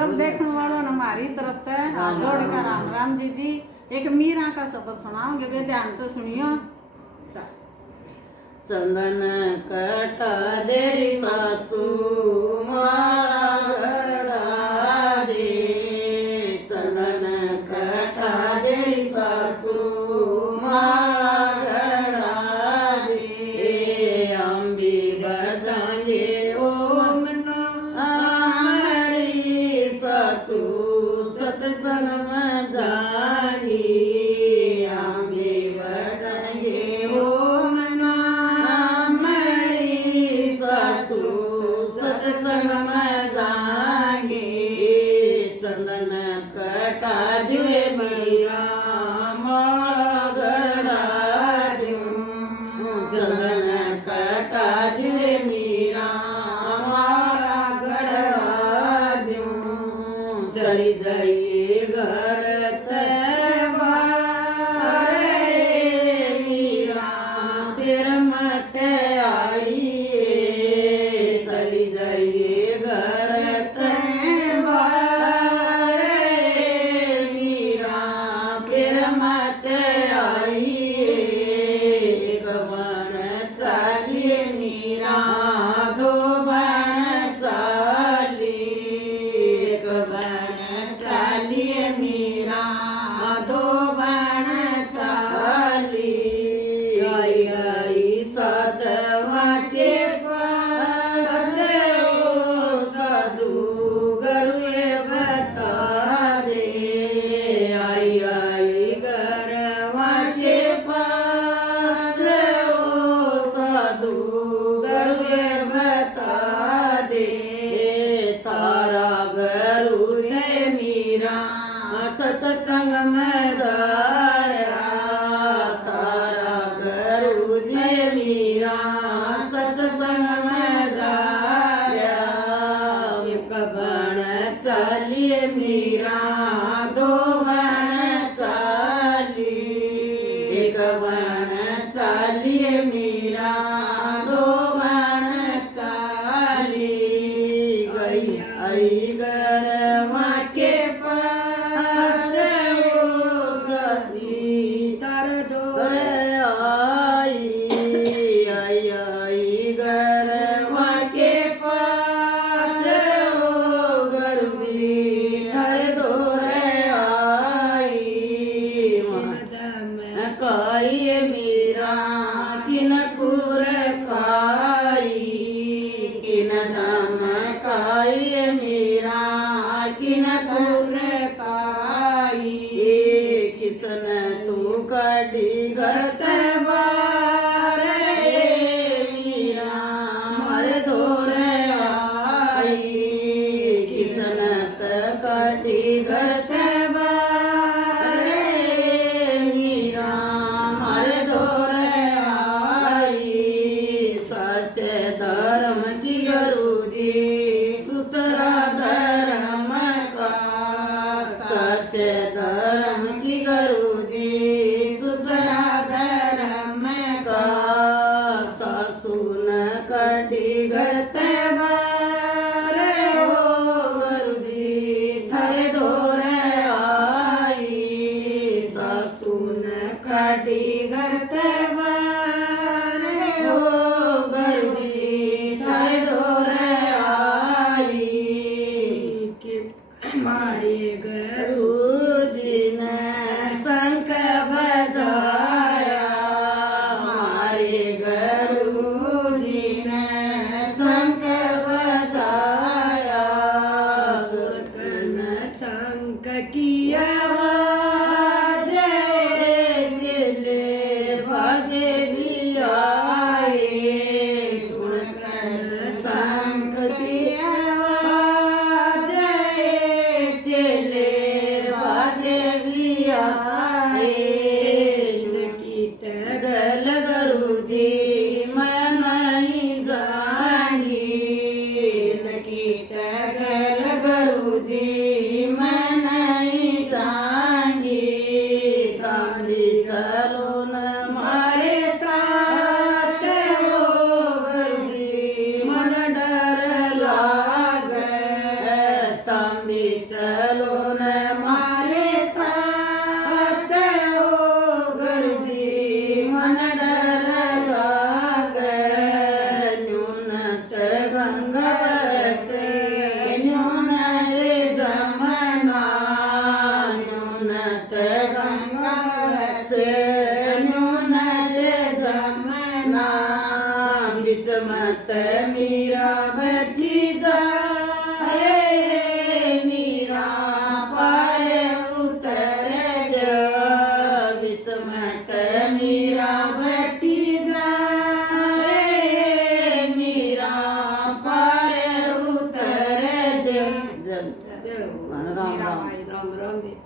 सब देखने वालों ने हमारी तरफ से हाथ जोड़ कर राम राम जी। एक मीरा का शब्द सुनाओगे वे ध्यान तो सुनियो। चंदन कटा देरी सासू माला गड़ा दे, चंदन कटा देरी सासू माला गड़ा दे, अम्बी बजाए ओम हमारी सासू सत्संग में जागी, अम्बी बजाए ओम सत्संग में जागे, चंदन कटा दिवे मीरा माला गड़ा दूं, चंदन कटा दिवे मीरा माला गड़ा दूं, चली जाइए घर मीरा फिर मत आइए, चली जाइए घर मीरा फिर मत आइए, एक बन चालिए मीरा दो बन चाली, एक बन चालिए मीरा दो बन चाली, आई आई साधवा के साधु गरुए बता दे, आई आई गरवा के पास ओ साधु गरुए बता दे, तारा गरु है मीरा सत्संग में जाया, तारा गरु है मीरा सत्संग में जाया, एक बन चालिए मीरा दो बन चाली, एक बन चालिए मीरा दो बन चाली, गई आई गरवा के पास ओ सखी तर जोर आई, आई आई गरवा के पास ओ गरुजी थर दोर आई, काई मीरा किन खुर काई, किन दम काई मीरा किन खुर काई, किसन तू कड़ी घर बार मीरा मर दोर आई, किसन कड़ी घर बार मीरा मर दोर आई, ससे धर्म की गुरुजी सुसरा धर्म का, ससे धर्म की गुरुजी सुसरा धर्म का, सासू न कटी घर बार हो गुरुजी थर दोर आई, सासू न कटी घर बार हो गुरुजी थर दोर आई, मारे गुरुजी ने शंख बजाया, मारे गुरुजी ने शंख बजाया, सुरकन शंख की आवाज चले बाजे भी आए, सुरकन शंख की आवाज चले बाजे भी आए, इनकी तगल गुरुजी मैं नहीं जानी, इनकी तगल गुरुजी मैं नहीं जानी। चलो न मारे साथ हो गुरुजी मन डर लागे न्यूनत गंगा से न्यून रे जमना न्यूनत गंगा से न्यून रे जमना बीच मत मीरा बैठी जाए मीरा पार उतर जा बीच मत मीरा बैठी